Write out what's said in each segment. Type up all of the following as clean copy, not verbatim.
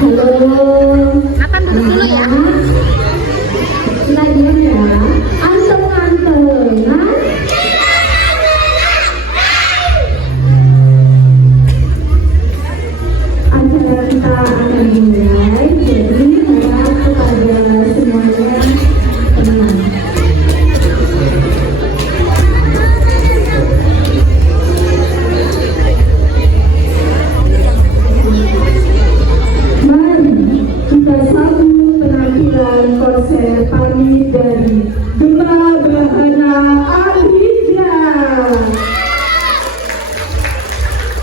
Halo. Nathan duduk dulu ya. Lagian ya, anteng-anteng, nah. Acara kita akan dimulai, jadi harap kepada semuanya tenang. Mari kita sambut penampilan konser kami dari Gema Bahana Adhija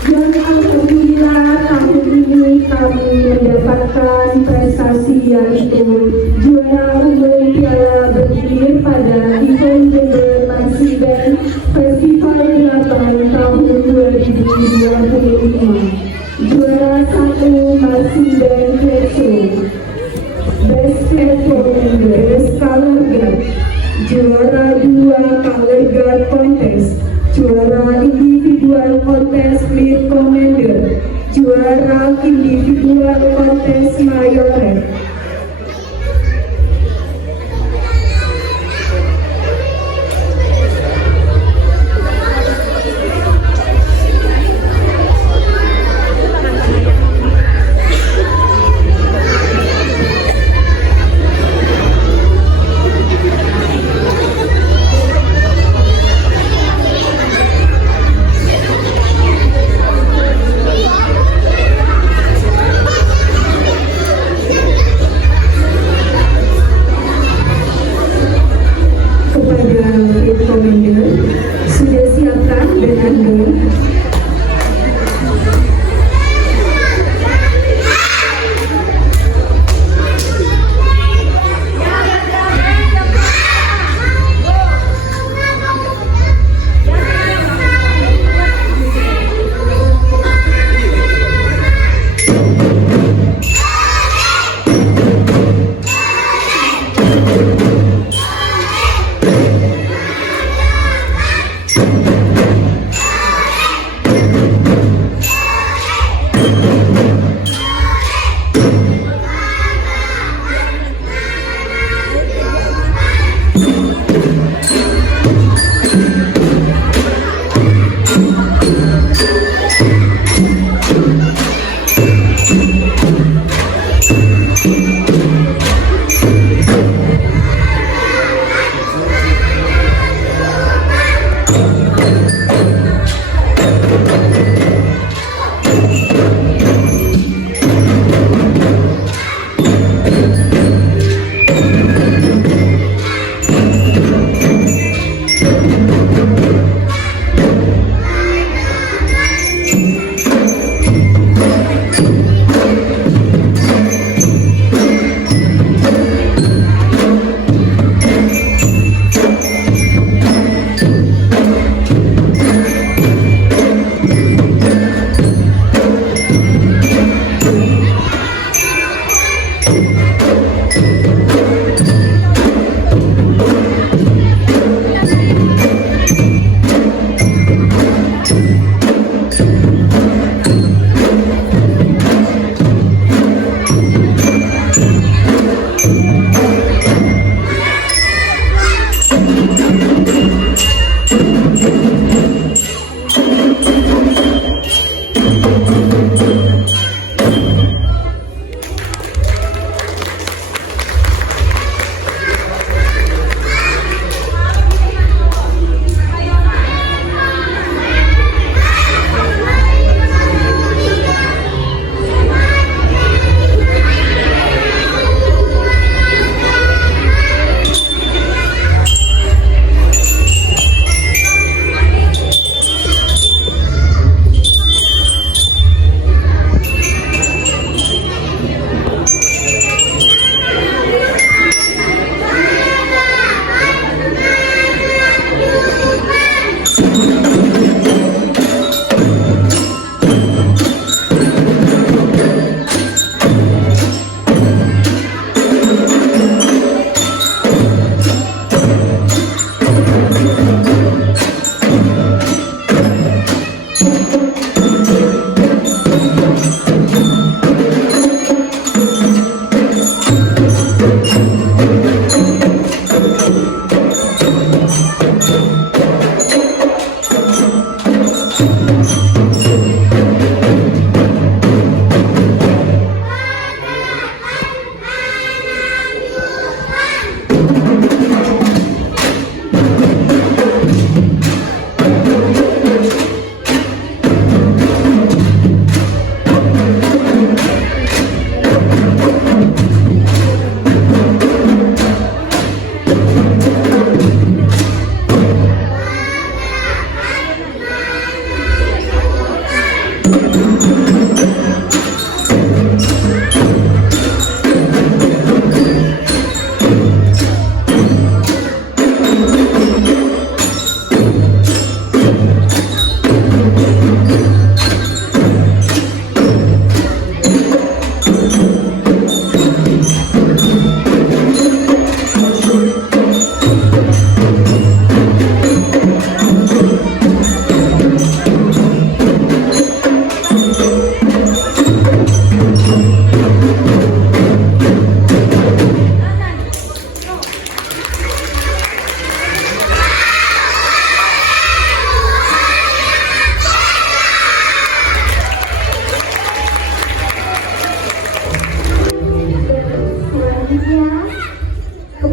yang alhamdulillah tahun ini kami mendapatkan prestasi yaitu juara umum Piala Bergilir pada event gender Marching Band Festival 8 tahun 2025. Juara 1 Marching Band Kletso, Best Performing Best Color Guard, juara 2 Color Guard Contest, juara Individual Contest Lead Commander, juara Individual Contest Mayoret. Sudah siapkah dan Anda?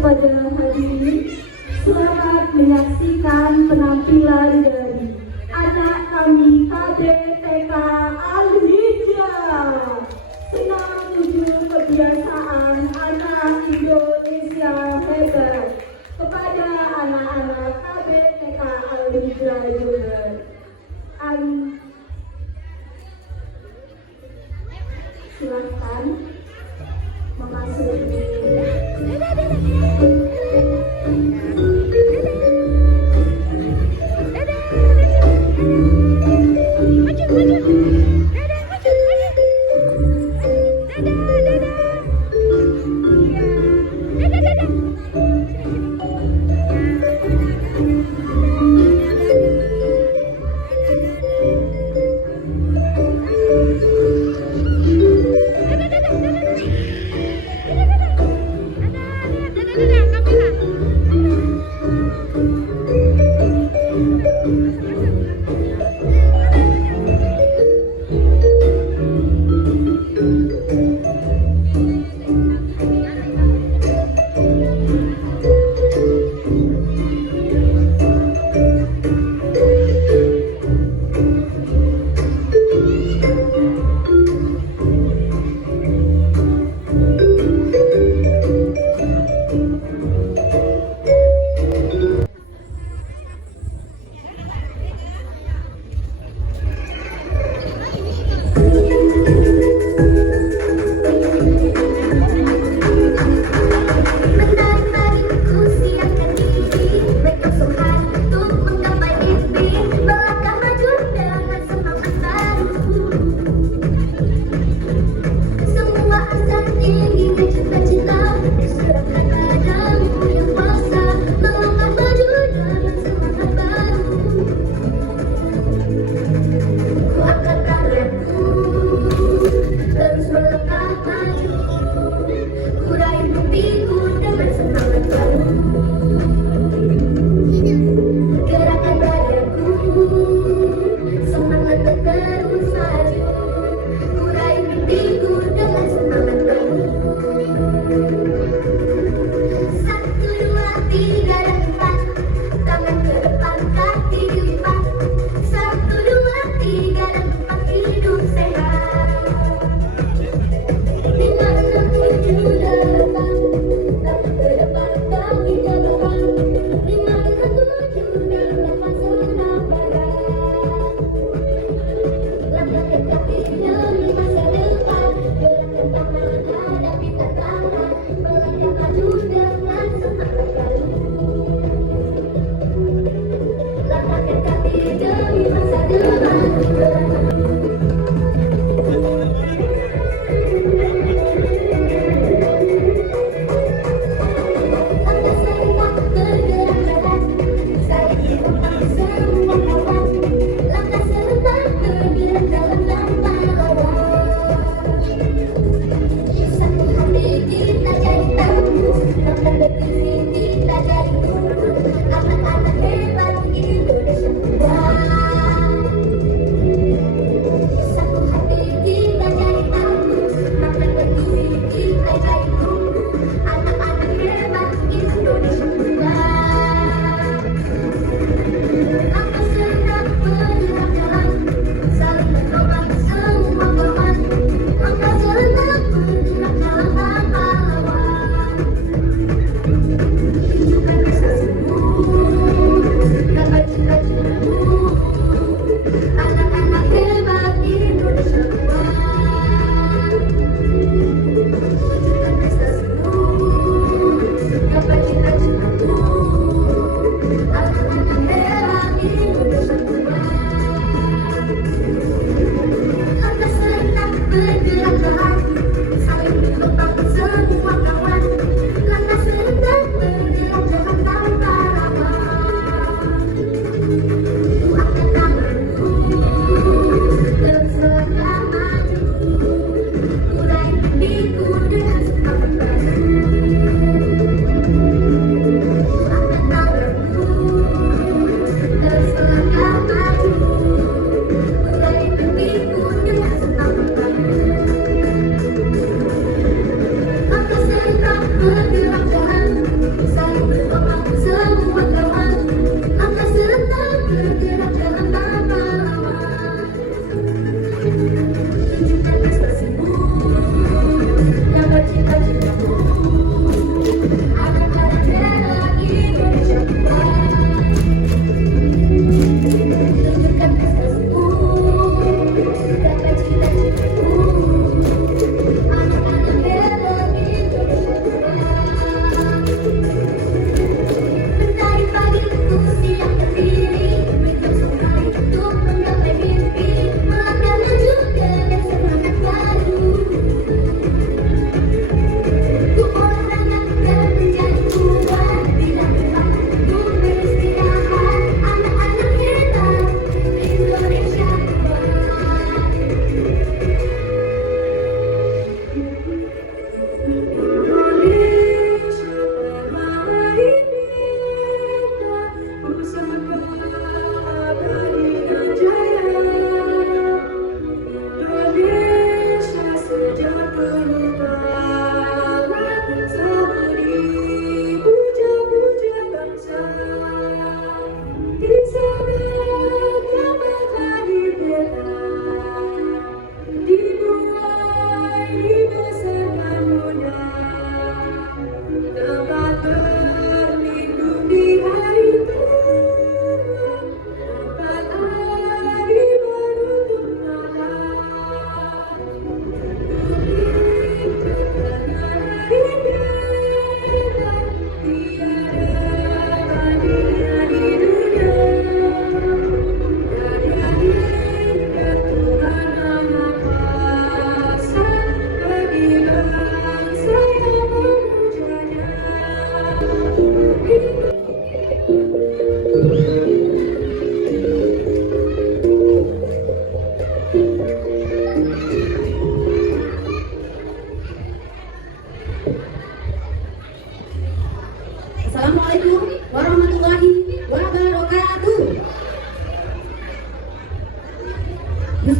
kepada hadirin, selamat menyaksikan penampilan dari anak kami KBTK Al-Hijrah. Senang tujuh kebiasaan anak Indonesia hebat. Kepada anak-anak KBTK Al-Hijrah juga, silahkan memasuki.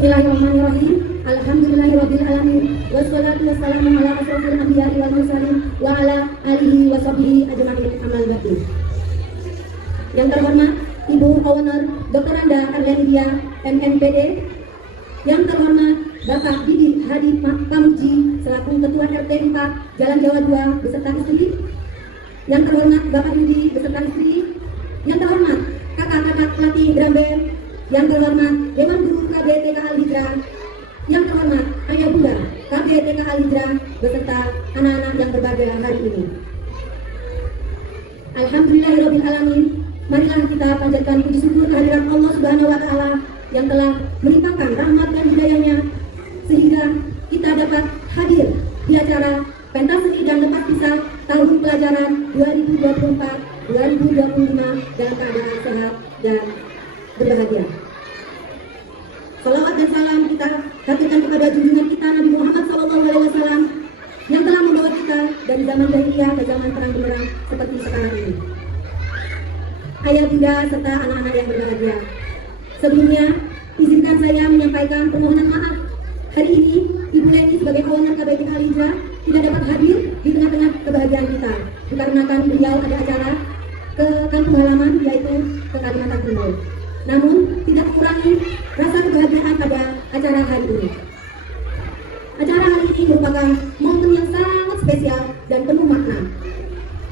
Bismillahirrahmanirrahim. Alhamdulillahirabbil alamin. Wassalatu wassalamu ala asyrofil anbiya'i wal mursalin wa ala alihi wa sahbihi ajma'in. Amal baqi. Yang terhormat Ibu Owner Dr. Anda Aryandia MNPD. Yang terhormat Bapak Didi Hadi Pamuji selaku Ketua RT 4 Jalan Jawa 2 beserta istri. Yang terhormat Bapak Yudi beserta istri. Yang terhormat kakak-kakak pelatih drum band. Yang terhormat Dewan Guru KB TK Al Hijrah. Yang terhormat Ayah Bunda KB TK Al Hijrah beserta anak-anak yang berbahagia hari ini. Alhamdulillahirabbil alamin. Marilah kita panjatkan puji syukur kehadirat Allah Subhanahu wa taala yang telah melimpahkan rahmat dan hidayahnya sehingga kita dapat hadir di acara pentas seni dan lepas pisah tahun pelajaran 2024-2025 dalam keadaan sehat dan berbahagia. Salawat dan salam kita haturkan kepada junjungan kita Nabi Muhammad SAW yang telah membawa kita dari zaman jahiliyah ke zaman terang benderang seperti sekarang ini. Ayah bunda serta anak-anak yang berbahagia. Sebelumnya, izinkan saya menyampaikan permohonan maaf. Hari ini, Ibu Leni sebagai owner KBT Al Hijrah tidak dapat hadir di tengah-tengah kebahagiaan kita dikarenakan beliau ada acara ke kampung halaman yaitu ke Kalimantan Timur. Namun, tidak kurangi rasa kebahagiaan pada acara hari ini. Acara hari ini merupakan momen yang sangat spesial dan penuh makna.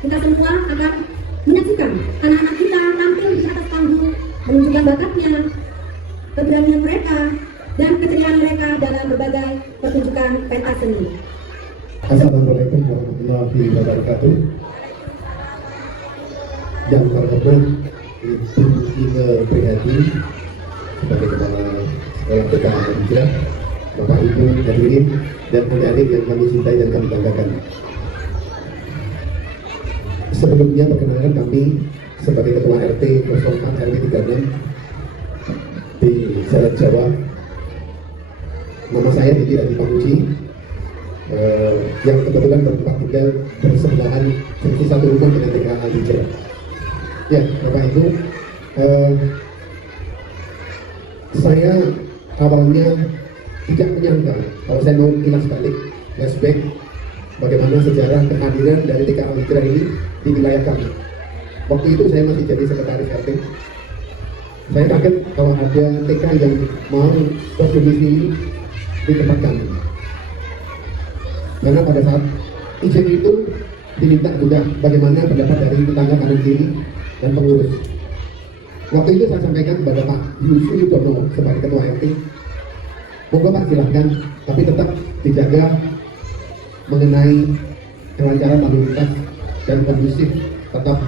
Kita semua akan menyaksikan anak-anak kita tampil di atas panggung, menunjukkan bakatnya, keberanian mereka, dan keceriaan mereka dalam berbagai pertunjukan pentas seni. Assalamualaikum warahmatullahi wabarakatuh. Yang terhormat Ibu Ine Prihadi sebagai Kepala Sekolah TK Al Hijrah, Bapak Ibu hadirin dan adik-adik yang kami cintai dan kami banggakan. Sebelumnya perkenalkan kami sebagai Ketua RT 04 RW 36 di Jalan Jawa. Nama saya Didi Hadi Pamuji, yang kebetulan bertempat tinggal bersebelahan seperti satu rumah dengan TK Al Hijrah. Ya, Bapak Ibu, saya awalnya tidak menyangka kalau saya mau kilas balik flashback bagaimana sejarah kehadiran dari TK Al Hijrah ini di wilayah kami. Waktu itu saya masih jadi sekretaris RT. Saya kaget kalau ada TK yang mau berdomisili di tempat kami. Karena pada saat izin itu diminta juga bagaimana pendapat dari tetangga kanan kiri dan pengurus. Waktu itu saya sampaikan kepada Pak Yusuf Yudono sebagai Ketua RT, monggo Pak silahkan, tapi tetap dijaga mengenai kelancaran lalu lintas dan kondusif tetap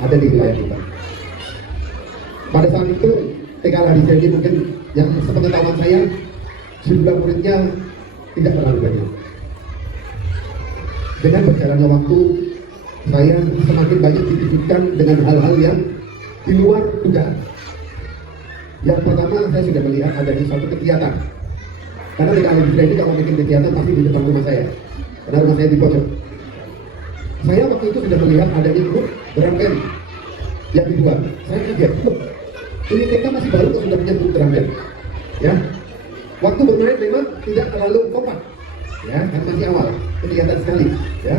ada di wilayah kita. Pada saat itu TK Al Hijrah ini mungkin yang sepengetahuan saya jumlah muridnya tidak terlalu banyak. Dengan berjalannya waktu, saya semakin banyak didikkan dengan hal-hal yang di luar dugaan. Yang pertama, saya sudah melihat adanya suatu kegiatan. Karena TK Al Hijrah ini kalau bikin kegiatan pasti di depan rumah saya. Karena rumah saya di pojok. Saya waktu itu sudah melihat adanya grup drum band yang dibuat. Saya kaget, ini TK masih baru kok sudah punya grup drum band. Ya, waktu bermain memang tidak terlalu kompak. Ya, kan masih awal, kelihatan sekali. Ya,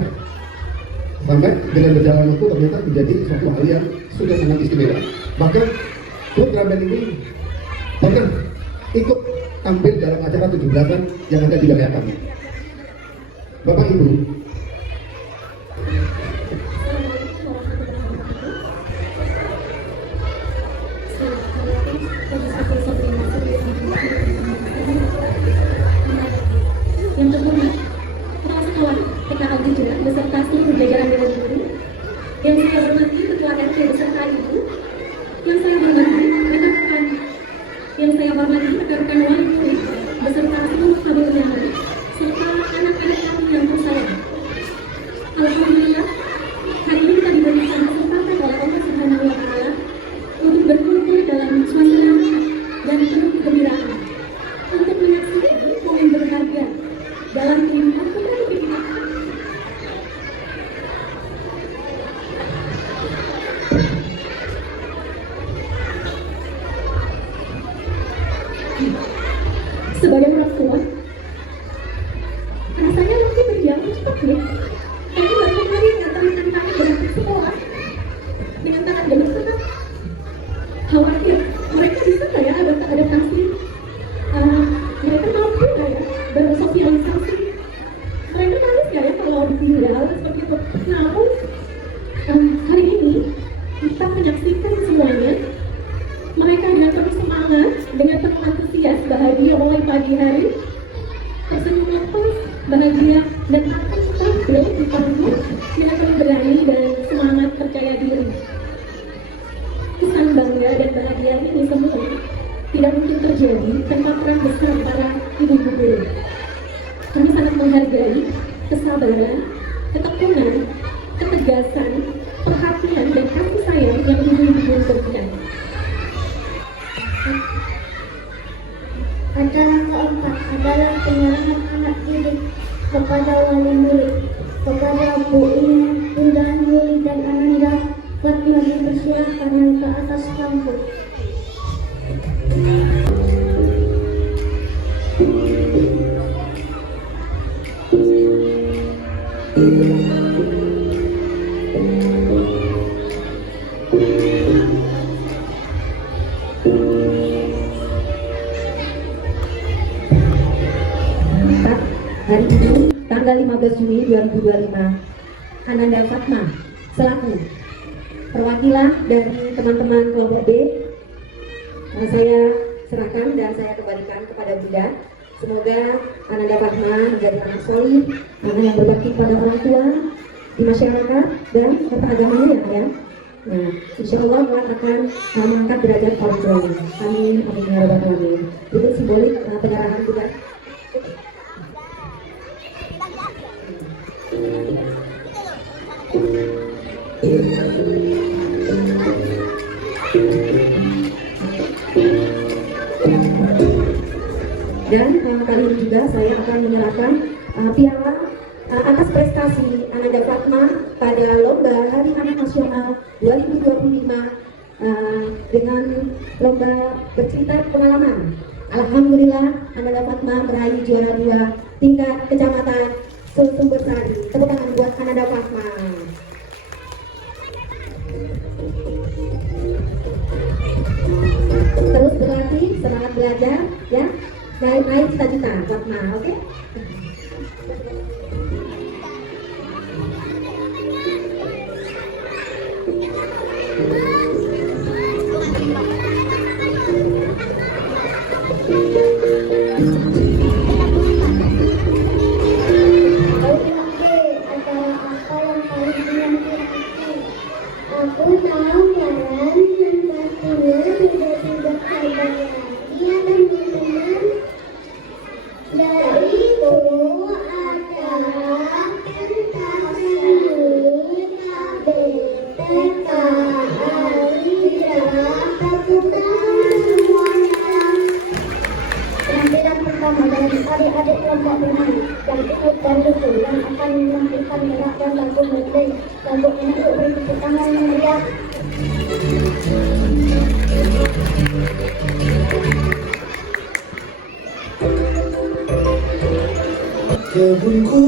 sampai dengan berjalan waktu ternyata menjadi suatu hal yang sudah sangat istimewa. Maka grup drum band ini pernah ikut tampil dalam acara 17-an yang ada di wilayah kami. Bapak Ibu, yang terhormat Kepala Sekolah TK Al Hijrah beserta seluruh jajaran Dewan Guru, yang saya hormati Ketua RT beserta Ibu, yang saya hormati rekan-rekan, yang saya hormati rekan-rekan wali murid beserta seluruh sahabat undangan, serta anak-anak kami yang bersayang. Alhamdulillah, hari ini kita diberikan kesempatan oleh Allah Subhanahu wa taala untuk berkumpul dalam suasana dan penuh kegembiraan untuk menyaksikan momen berharga dalam kehidupan kembali kita. Ya. Kamu nggak kemarin nganterin kami berangkat sekolah dengan tangan gemes tetap khawatir mereka bisa nggak ya adaptasi, mereka mampu nggak ya bersosialisasi, mereka nangis nggak ya kalau ditinggal seperti itu. Namun hari ini kita menyaksikan semuanya mereka dengan penuh semangat, dengan penuh antusias, bahagia mulai pagi hari, tersenyum lepas, bahagia dan akan stabil di panggung, tidak akan berani dan semangat percaya diri. Kesan bangga dan bahagia ini semua tidak mungkin terjadi tanpa peran besar para ibu-ibu guru. Kami sangat menghargai kesabaran, ketekunan, ketegasan, perhatian dan kasih sayang yang ibu-ibu guru berikan. Acara keempat adalah penyerahan anak didik kepada wali murid, kepada Bu Indah, Yuli dan Ananda. Kami dipersilakan yang ke atas panggung. Hari ini, tanggal 15 Juni 2025, Ananda Fatma selaku perwakilan dari teman-teman kelompok B, saya serahkan dan saya kembalikan kepada Bunda. Semoga Ananda Fatma menjadi anak solid, anak yang berbakti pada orang tua, di masyarakat dan keagamaan ya. Nah, insya Allah akan mengangkat derajat orang tua. Amin, amin ya rabbal alamin. Itu simbolik penyerahan Bunda. Dan kali ini juga saya akan menyerahkan piala atas prestasi Ananda Fatma pada Lomba Hari Anak Nasional 2025 dengan lomba bercerita pengalaman. Alhamdulillah Ananda Fatma meraih juara 2 tingkat kecamatan Sumbersari. Tepuk tangan buat Ananda Fatma. Terus berlatih, semangat belajar ya. Naik cita-cita Fatma, oke? Aku tahu jalan dan pastinya sudah tidak sabar lagi ya teman-teman. Dari itu acara presentasi KBTK Alida, tepuk tangan semuanya. Penampilan pertama dari adik-adik kelompok bermain yang ikut dan lucu yang akan menampilkan gerak dan lagu medley. Lagu ini beri tepuk tangan yang meriah. Kebunku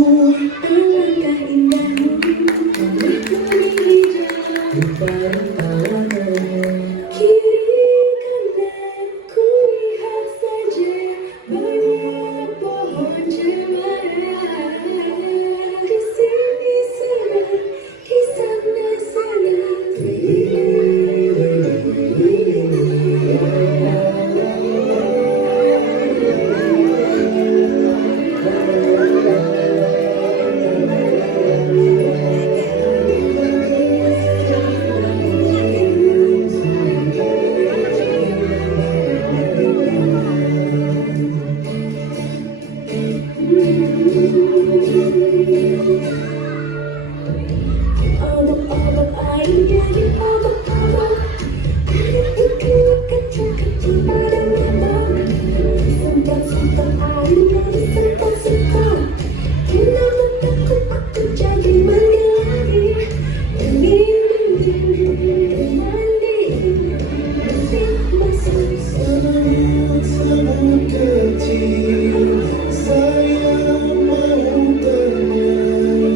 alangkah indahmu, menikmati hijau depan tawanan. Kiri kanan ku lihat saja banyak pohon cemara. Kesini sana, kesana sana. Obak-obak air jadi obak-obak. Ikan kecil-kecil pada mabak. Sempat-sempat air jadi sempat-sempat. Kenapa takut aku jadi mandi? Mandi. Bersih-bersih Kecil, saya mau tanya.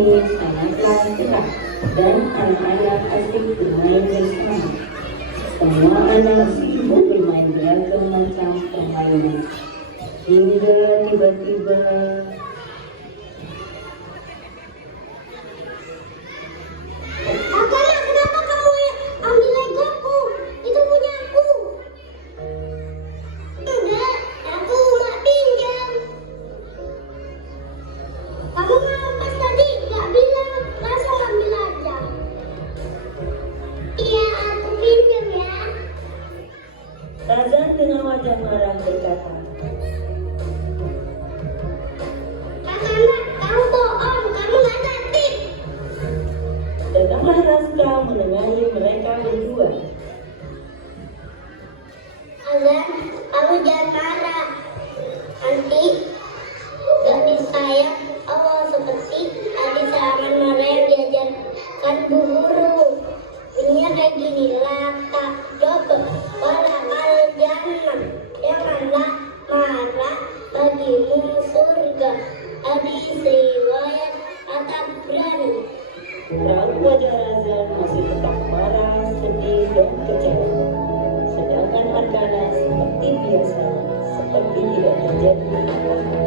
ini sangatlah cerah dan anak-anak asik bermain bersama. Semua anak sibuk bermain beragam macam permainan. Hingga tiba-tiba Kakak, kenapa kamu ambil legoku? Itu punya aku. Enggak, aku nggak pinjam. Kamu ngapa tadi? Nggak bilang, langsung ambil aja. Iya, aku pinjam ya. Tarzan dengan wajah marah berkata, Kakak, kamu bohong, kamu nggak tertib. datanglah Raska menengahi mereka berdua. Azan, kamu jangan marah. Nanti gadis saya awal seperti tadi salaman marah yang diajarkan Bu Guru. Ini kayak gini lata coba walakal jannah, janganlah marah bagimu surga. Hadis riwayat At-Tabrani. Raut wajah Razan masih tetap marah, sedih, dan kecewa. Sedangkan Arkana seperti biasa, seperti tidak terjadi apa-apa.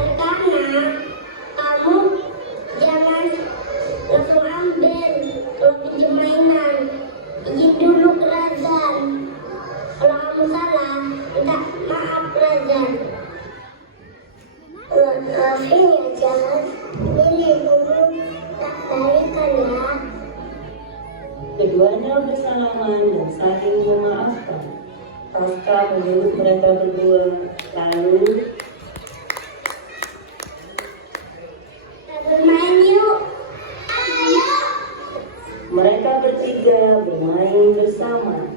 Arkana, kamu jangan langsung ambil kalau pinjam mainan. Izin dulu ke Razan. Kalau kamu salah, minta maaf Razan. Maafin ya jangan. Ini dulu tak balikan ya. Keduanya bersalaman dan saling memaafkan. Raska menyebut mereka berdua, lalu Bermain yuk. Ayo. mereka bertiga bermain bersama.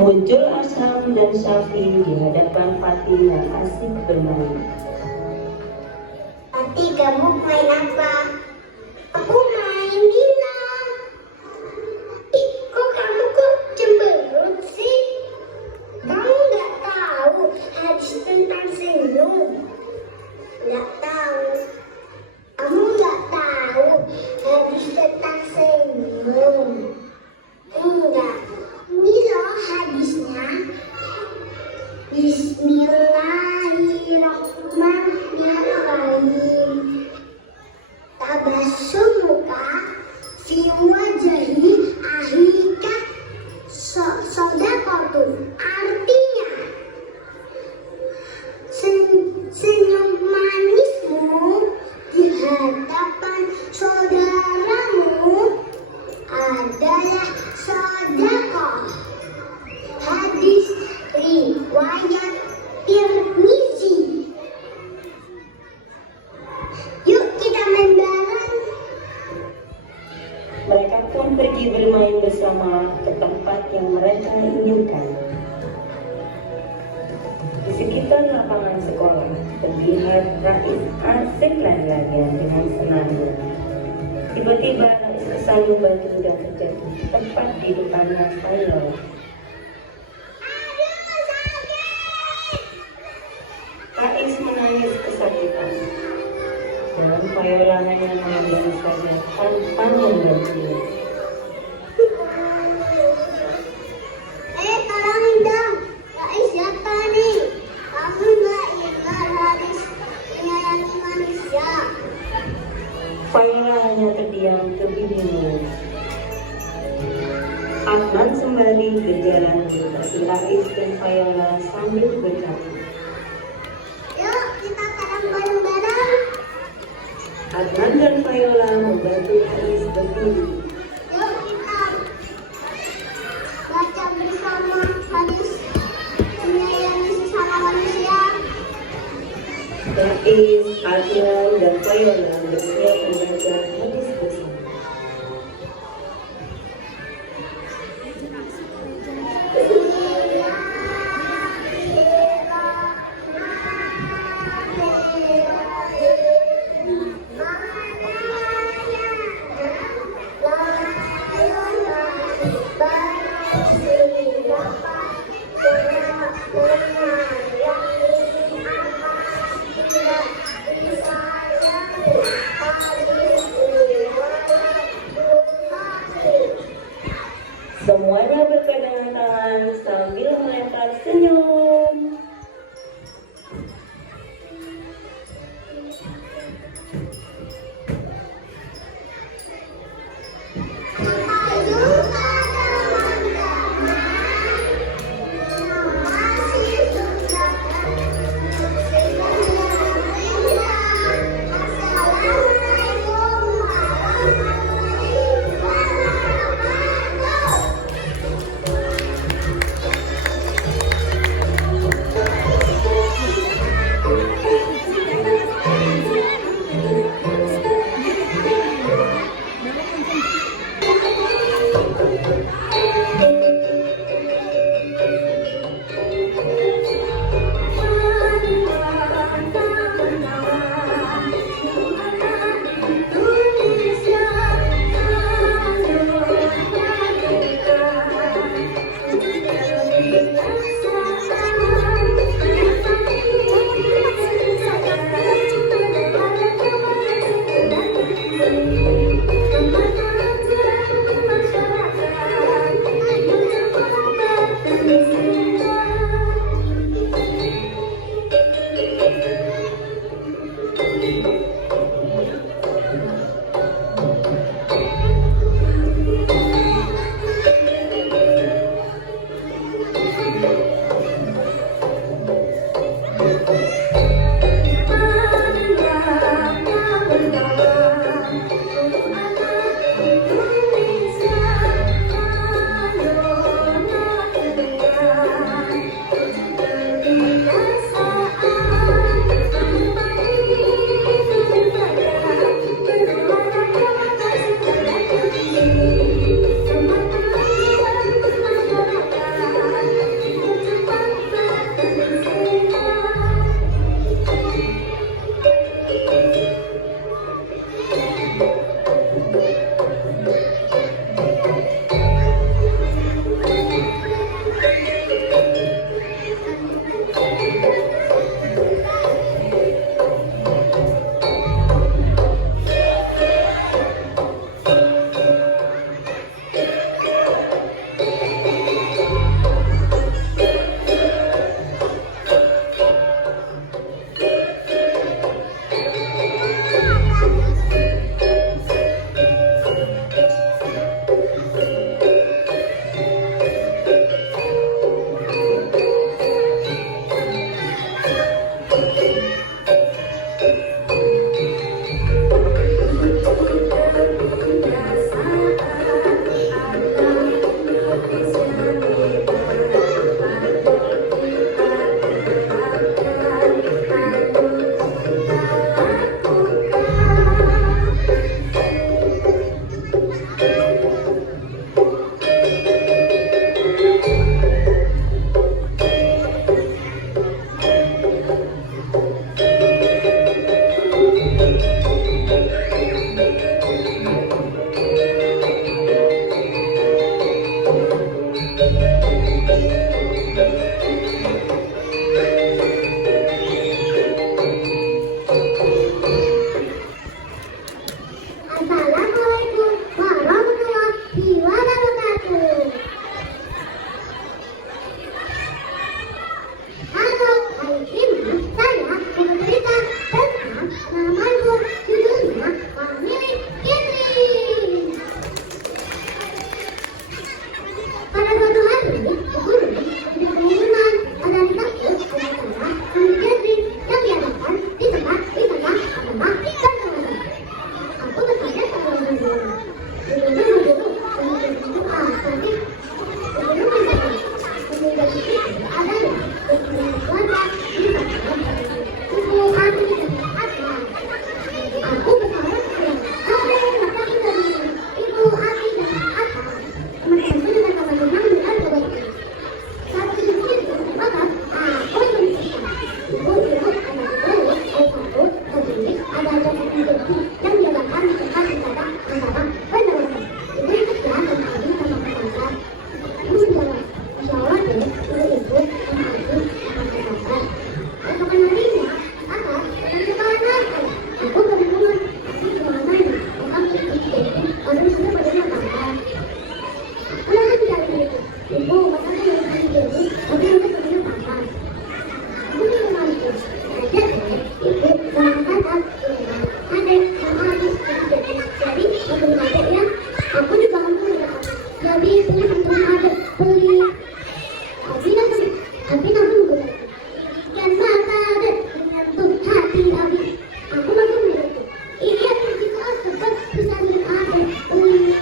Muncul Asham dan Syafi di hadapan Fatih yang asik bermain. Nanti kamu main apa? Aku main bilang. Ih, kok cemberut sih? Kamu nggak tahu hadis tentang senyum? Nggak tahu. Kamu nggak tahu hadis tentang senyum? Enggak. Ini loh hadisnya. Bismillahirrahmanirrahim. Tabassumuka fi wajhi ahika sodaqatun. Artinya senyum manismu di hadapan saudaramu adalah sedekah. Hadis riwayat Tirmizi. Yuk kita main bareng. Mereka pun pergi bermain bersama ke tempat yang mereka inginkan. Di sekitar lapangan sekolah, terlihat Rais asik lari-larian dengan senangnya. Tiba-tiba Rais kesandung batu dan terjatuh tepat di depannya Fayola. Rais menangis kesakitan. Dan Fayola hanya menangis saja tanpa membantunya. Tolongin dong. Rais jatuh nih. Kamu nggak ingat hadis menyayangi manusia? Fayola hanya terdiam kebingungan. Adnan sembari berjalan mendekati Rais dan Fayola sambil berkata, Yuk kita tarang bareng-bareng. Adnan dan Fayola membantu Rais berdiri. Yuk kita baca bersama hadis menyayangi sesama manusia. Rais, Adnan, dan Fayola bersiap membaca hadis bersama. Baru dapat benar yang ini apa tidak bisa jauh hadis riwayat Bukhari. Semuanya berpegangan tangan sambil melempar senyum. Ibu, masa saya yang tadi jadi, tapi nanti perginya papan. Aku ini mampu. Ada, ibu, sama kakak, ada, sama habis, jadi, aku ada ya. Aku juga mampu ya. Jadi, punya teman ada, beli. Abi nabung gue. Dan mata ada, menyentuh hati Abi. Aku nabung gue. Iya, kita cepat bisa ada, beli.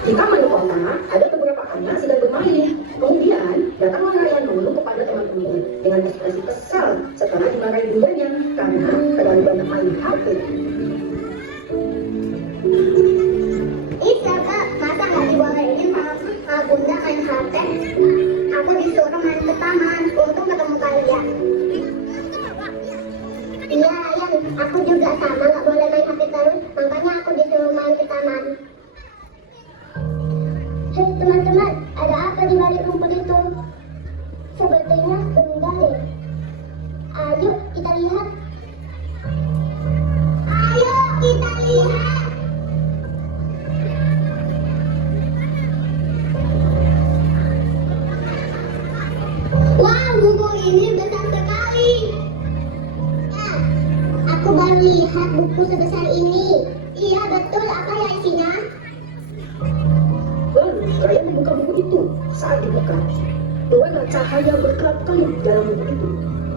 Di kamar utama ada beberapa anak sedang bermain. Kemudian datanglah Ryan Nunu kepada teman-teman dengan ekspresi kesal setelah dimarahi bundanya karena terlalu banyak main HP. Kakak, masa nggak dibolehin sama bunda main HP? Aku disuruh main ke taman untuk ketemu kalian. Iya, Yan, aku juga sama nggak boleh main HP terus, makanya aku disuruh main ke taman. Hei teman-teman, ada apa di balik rumput itu? Sepertinya benda deh. Ayo kita lihat. Ayo kita lihat. Wah, buku ini besar sekali. Ya, aku baru lihat buku sebesar ini. Iya betul, apa ya isinya? Lalu Ryan membuka buku itu. Saat dibuka, keluarlah cahaya berkelap-kelip dalam buku itu.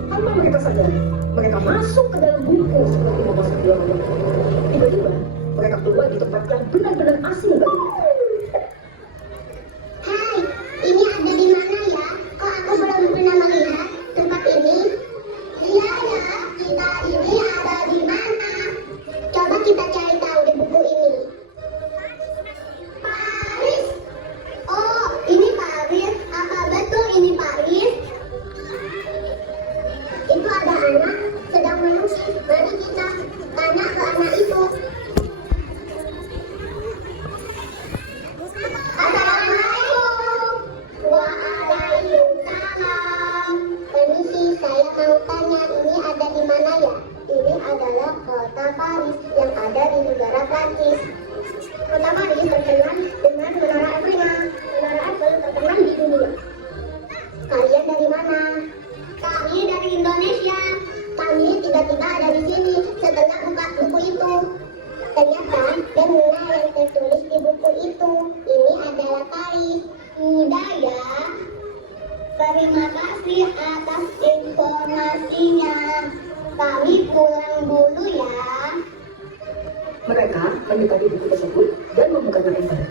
Tanpa mereka sadari, mereka masuk ke dalam buku seperti memasuki ruangan. Tiba-tiba, mereka keluar di tempat yang benar-benar asing baginya. Hai, ini ada di mana ya? Kok aku belum pernah melihat tempat ini? Iya ya, kita ini ada di mana? Coba kita cari tahu di buku ini. Paris. Oh, ini Paris. Apa betul ini Paris? Itu ada anak sedang mengungsi. Mari kita tanya ke anak itu. adalah kota Paris yang ada di negara Prancis. Kota Paris terkenal dengan Menara Eiffel. Menara Eiffel terkenal di dunia. Kalian dari mana? Kami dari Indonesia. Kami tiba-tiba ada di sini setelah buka buku itu. Ternyata benar yang tertulis di buku itu. Ini adalah Paris. Udah ya. Terima kasih atas informasinya. Kami pulang dulu ya. Mereka mendekati buku tersebut dan membukanya kembali.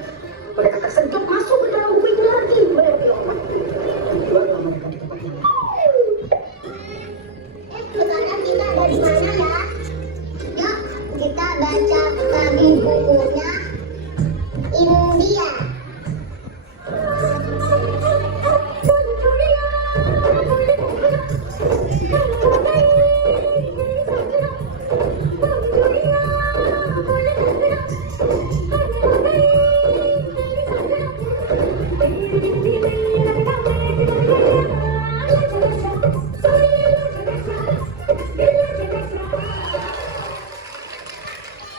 Mereka tersentuh masuk ke dalam buku itu lagi. Mereka bilang, keluarlah mereka di tempat yang lain. Sekarang kita dari mana ya? Yuk, kita baca tadi bukunya. India.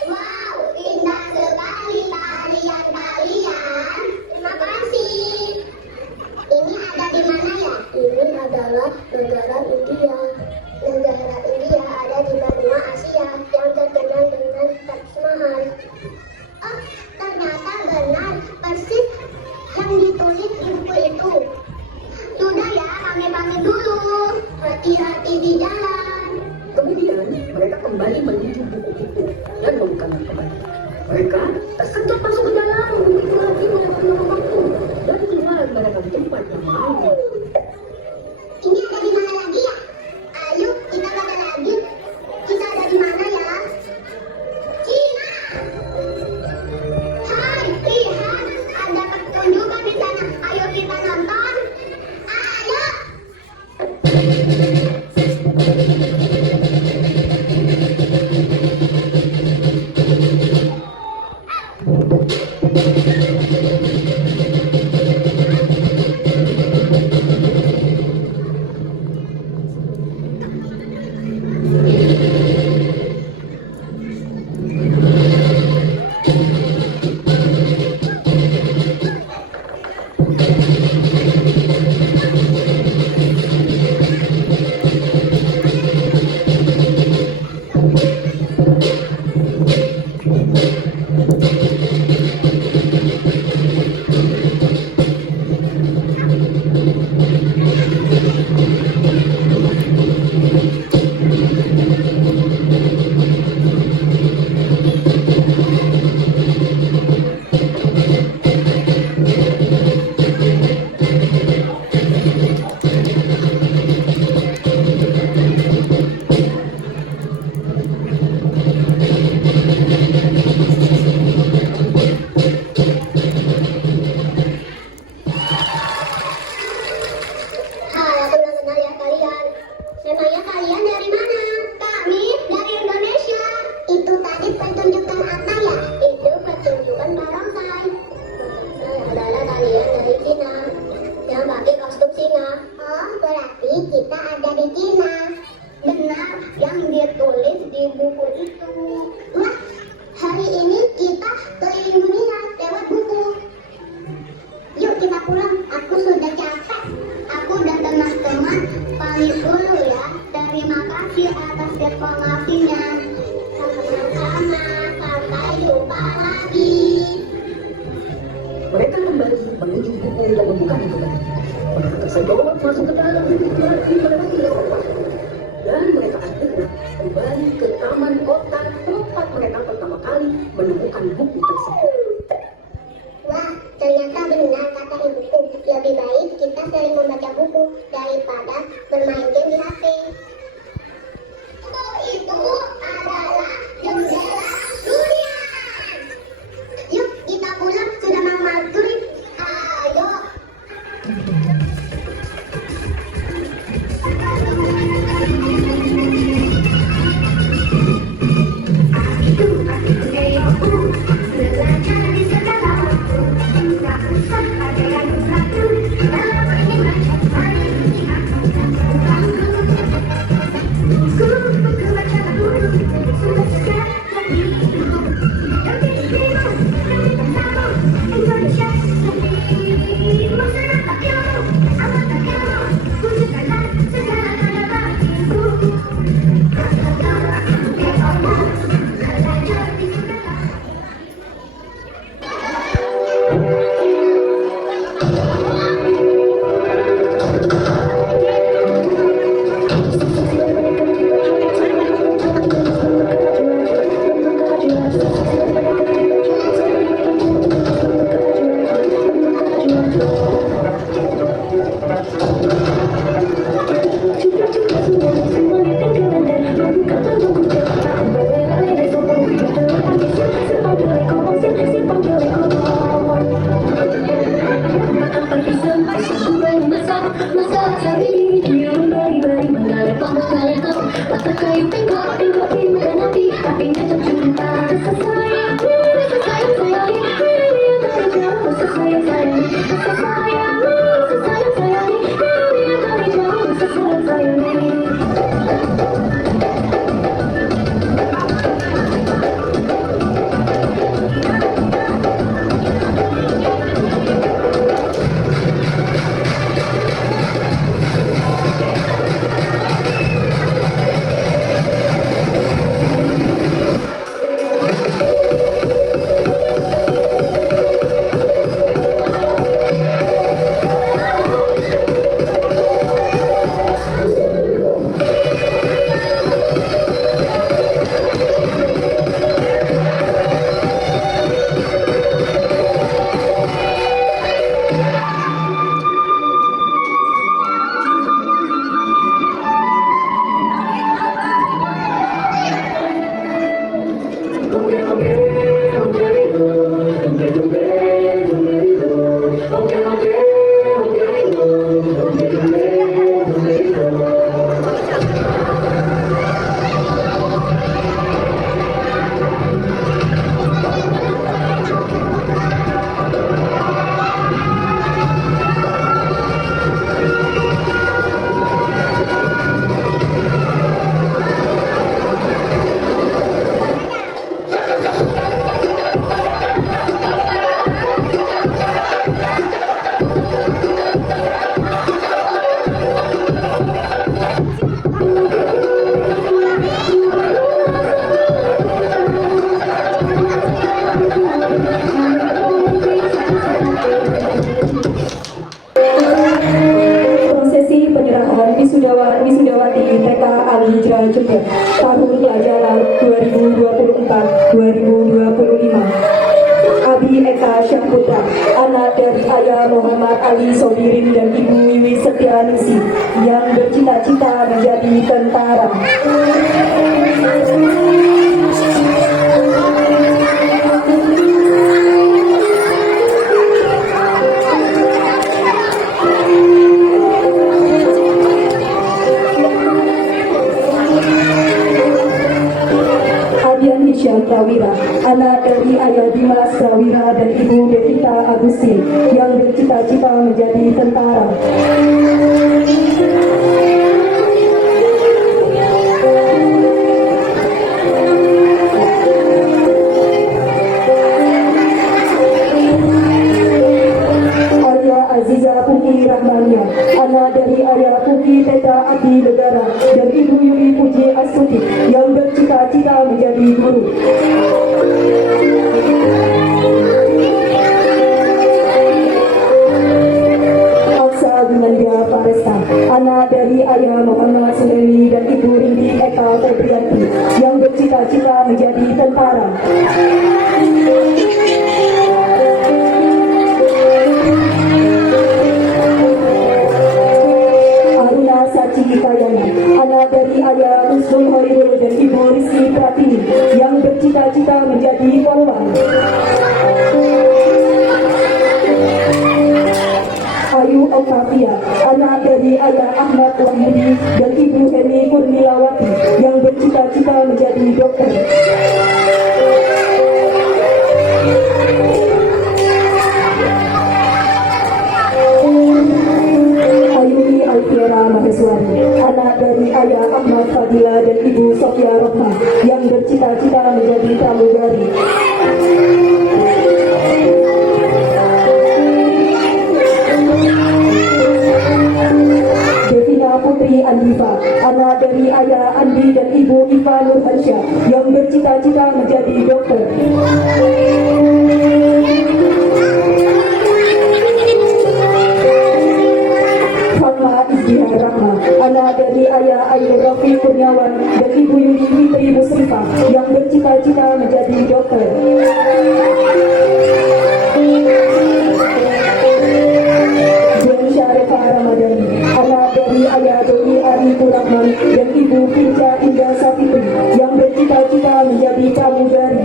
Wow, indah sekali tarian kalian. Terima kasih. Ini ada di mana ya? Ini adalah negara India. Negara India ada di benua Asia yang terkenal dengan Taj Mahal. Oh, ternyata benar persis yang ditulis di buku itu. Sudah ya, kami pamit dulu. Hati-hati di jalan. Kemudian mereka kembali menuju buku itu dan membukanya kembali. Mereka tersentuh masuk ke dalam buku itu lagi melalui waktu dan keluar mereka di tempat yang lain. Ini ada di mana lagi ya? Ayo, kita baca lagi. Kita ada di mana ya? Cina. Hai, lihat. Ada pertunjukan di sana. Ayo kita nonton. Ayo. Mereka kembali menuju buku yang membukanya kembali. Mereka tersenggol masuk ke dalam buku itu lagi melewati Eropa. Dan mereka akhirnya kembali ke taman kota tempat mereka pertama kali menemukan buku tersebut. Wah, ternyata benar kata ibuku. Lebih baik kita sering membaca buku daripada bermain game di HP. Buku itu adalah jendela dunia. Yuk, kita pulang, sudah mau maghrib. Ayo. Aku Jember tahun pelajaran 2024-2025. Abi Eka Syahputra, anak dari ayah Muhammad Ali Sodirin dan ibu Wiwi Setianingsih yang bercita-cita menjadi tentara. Syah Prawira, anak dari ayah Dimas Prawira dan ibu Devita Agustin yang bercita-cita menjadi tentara. Arya Aziza Puki Rahmania, anak dari ayah Puki Teta Adi Negara dan ibu Yuli Puji Astuti yang bercita-cita menjadi guru. Aksa Gunandia Paresta, anak dari ayah Muhammad Sulemi dan ibu Rindi Eka Febrianti yang bercita-cita menjadi tentara. Anak dari ayah Usul Hoirul dan ibu Rizky Pratini yang bercita-cita menjadi polwan. Ayu Octavia, anak dari ayah Ahmad Wahyudi dan ibu Heni Kurniawati yang bercita-cita menjadi dokter. Alfiera Maheswari, anak dari ayah Ahmad Fadila dan ibu Sofia Rohmah yang bercita-cita menjadi pramugari. Devina Putri Andifa, anak dari ayah Andi dan ibu Iva Nurhansyah yang bercita-cita menjadi dokter. Anak dari ayah Ayu Rafi Kurniawan dan ibu Yuni Fitri Musrifah yang bercita-cita menjadi dokter. Dian Syarifah Ramadhani, anak dari ayah Doni Arifur Rahman dan ibu Pinca Indah Safitri yang bercita-cita menjadi pramugari.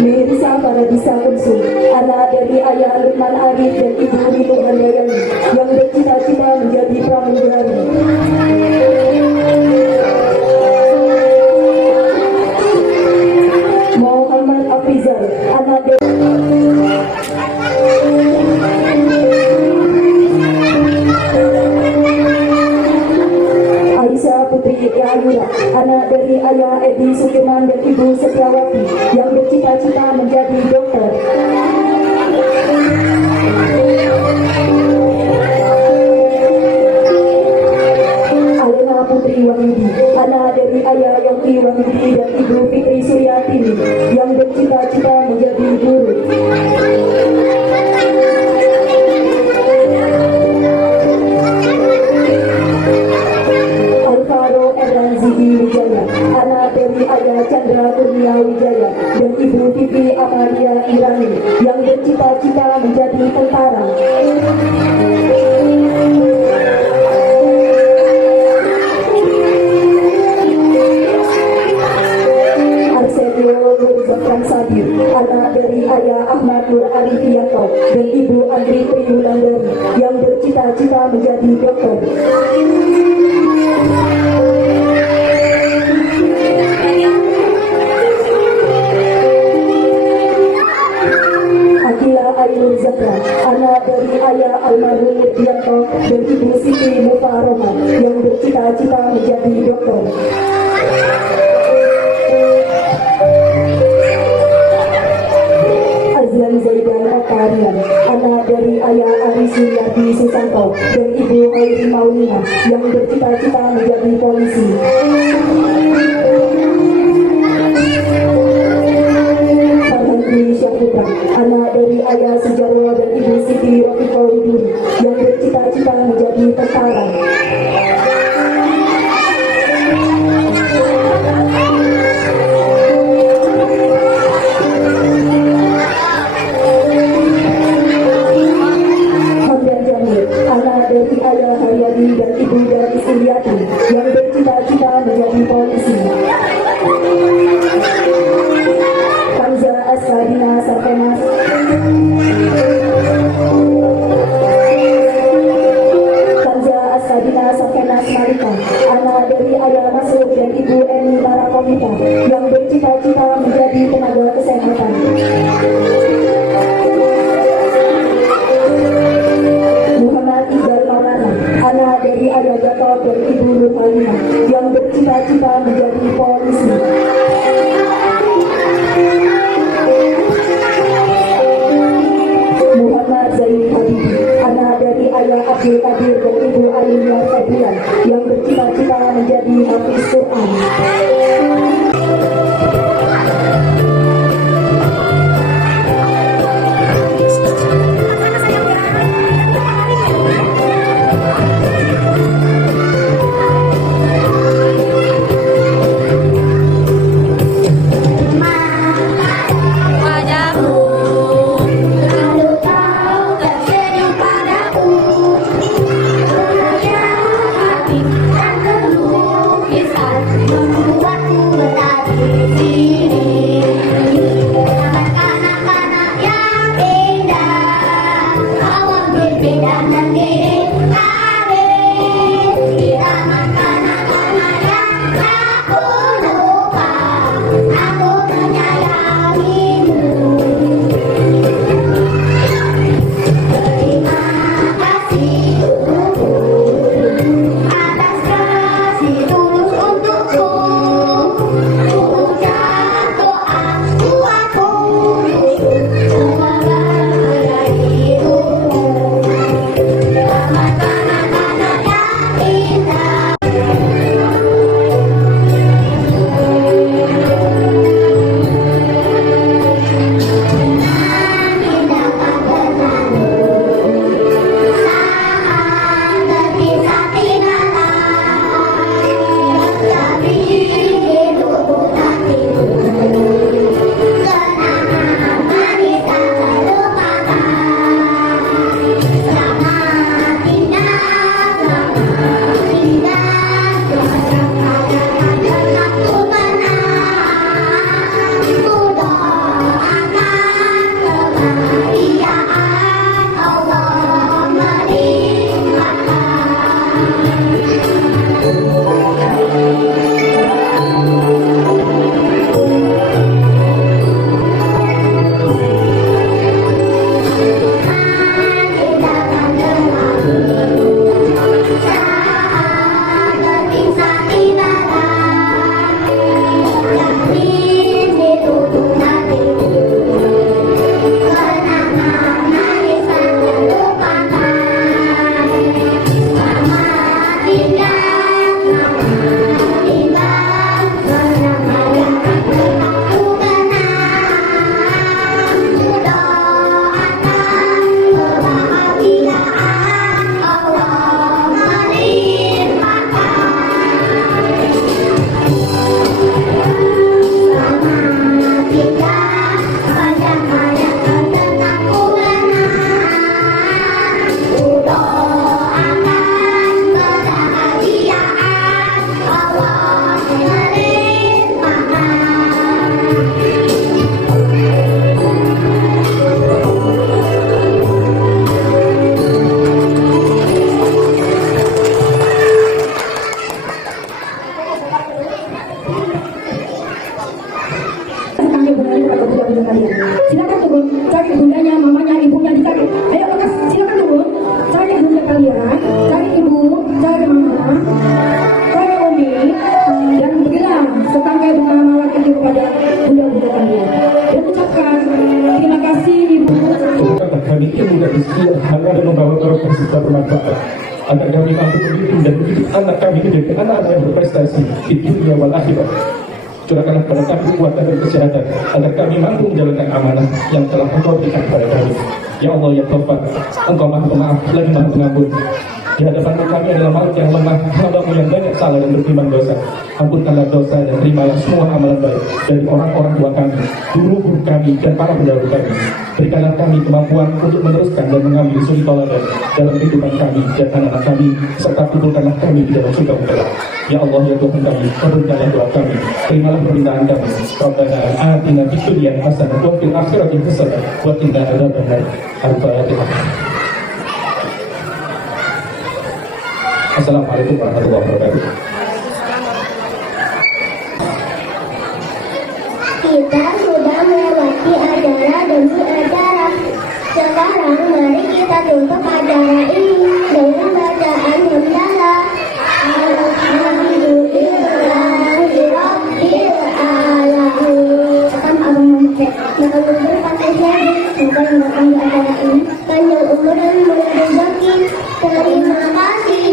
Mirsa Paradisa Unsur, anak dari ayah Lukman Arif dan ibu Rino Handayani yang bercita-cita menjadi pramugari. Muhammad Afrizal, anak dari Aisyah Putri Ayura, anak dari ayah Edi Sudirman dan ibu Setiawati yang bercita-cita menjadi dokter. Alena Putri Wahyudi, anak dari ayah Yongki Wahyudi dan ibu Fitri Suryatini yang bercita-cita menjadi guru. Alvaro Erlanzidi Wijaya, anak dari ayah Chandra Kurnia Wijaya dan ibu Vivi Amalia Irani yang bercita-cita menjadi tentara. Zafran Sadir, anak dari ayah Ahmad Nur Arifianto dan ibu Andri Triwulandari yang bercita-cita menjadi dokter. Akila Ainur Zafran, anak dari ayah almarhum Murdianto dan ibu Siti Mufarohah yang bercita-cita menjadi dokter. Azlan Zaidan Okarian, anak dari ayah Arisi Yadi Susanto dan ibu Hairi Maulina yang bercita-cita menjadi polisi. Farhan Syahputra, anak dari ayah Sujarwo dan ibu Siti Rofiqah Widuri yang bercita cita-cita menjadi tentara. Hamdan Jamil, anak dari ayah Haryadi dan ibu dari Suryati yang bercita-cita menjadi polisi. Kanza Asradina Sarkenas, Malika, anak dari ayah Masuk dan ibu Eni Narakomita yang bercita-cita menjadi tenaga kesehatan. Muhammad Iqbal Maulana, anak dari ayah Gatot dan ibu Nurhalina yang bercita-cita menjadi polisi. Muhammad Zain Habibi, anak dari ayah Abdul Qadir dan ibu Alimia Fadlian yang bercita-cita menjadi hafiz Quran. Silakan turun, cari bundanya, mamanya, ibunya dicari. Ayo lekas, silakan turun, cari bunda kalian, cari ibu, cari mama, cari umi, dan berilah setangkai bunga mawar itu kepada bunda-bunda kalian. Dan ucapkan terima kasih ibu. Kami ini mudah istilah hanya dan membawa orang serta bermanfaat. Agar kami mampu mendidik dan mendidik anak kami menjadi anak-anak yang berprestasi di dunia wal akhirat. Curahkanlah pada kami kekuatan dan kesehatan agar kami mampu menjalankan amanah yang telah Engkau berikan kepada kami. Ya Allah ya Taufan, Engkau Maha Pemaaf lagi Maha Pengampun. Di hadapan kami adalah makhluk yang lemah, hamba-Mu yang banyak salah dan beriman dosa. Ampunkanlah dosa dan terimalah semua amalan baik dari orang-orang tua kami, guru-guru kami, dan para pendahulu kami. Berikanlah kami kemampuan untuk meneruskan dan mengambil suri tauladan dalam kehidupan kami dan anak-anak kami, serta kumpulkanlah kami di dalam surga kelak. Ya Allah, ya Tuhan kami, kabulkanlah doa kami, terimalah permintaan kami. Rabbana atina fid dunya hasanah wa fil akhirati hasanah wa qina adzabannar. Al-Fatihah. Assalamualaikum warahmatullahi wabarakatuh. Kita sudah melewati acara demi acara. Sekarang mari kita tutup acara ini dengan bacaan hamdalah. Alhamdulillahirabbil alamin. Abang Muhammad, maka berpakai jadi semoga yang datang di acara ini panjang umur dan mulia rezeki. Terima kasih.